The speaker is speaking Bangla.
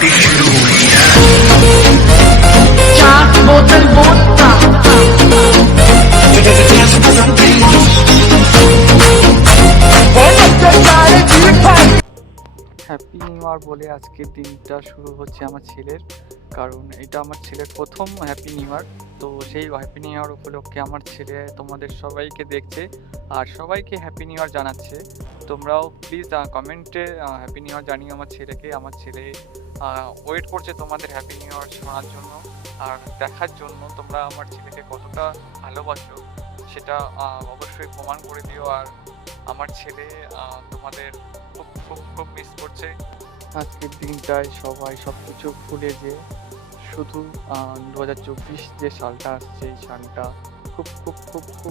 হ্যাপি নিউ ইয়ার বলে আজকের দিনটা শুরু হচ্ছে আমার ছেলের, কারণ এটা আমার ছেলের প্রথম হ্যাপি নিউ ইয়ার। তো সেই হ্যাপি নিউ ইয়ার উপলক্ষে আমার ছেলে তোমাদের সবাইকে দেখছে আর সবাইকে হ্যাপি নিউ ইয়ার জানাচ্ছে। তোমরাও প্লিজ কমেন্টে হ্যাপি নিউ ইয়ার জানিয়ে আমার ছেলেকে। আমার ছেলে ওয়েট করছে তোমাদের হ্যাপি নিউ ইয়ার শোনার জন্য আর দেখার জন্য তোমরা আমার ছেলেকে কতটা ভালোবাসো সেটা অবশ্যই প্রমাণ করে দিও। আর আমার ছেলে তোমাদের খুব খুব খুব মিস করছে। আজকের দিনটায় সবাই সব কিছু ভুলে যে শুধু 2024 যে সালটা আসছে এই সালটা খুব খুব খুব খুব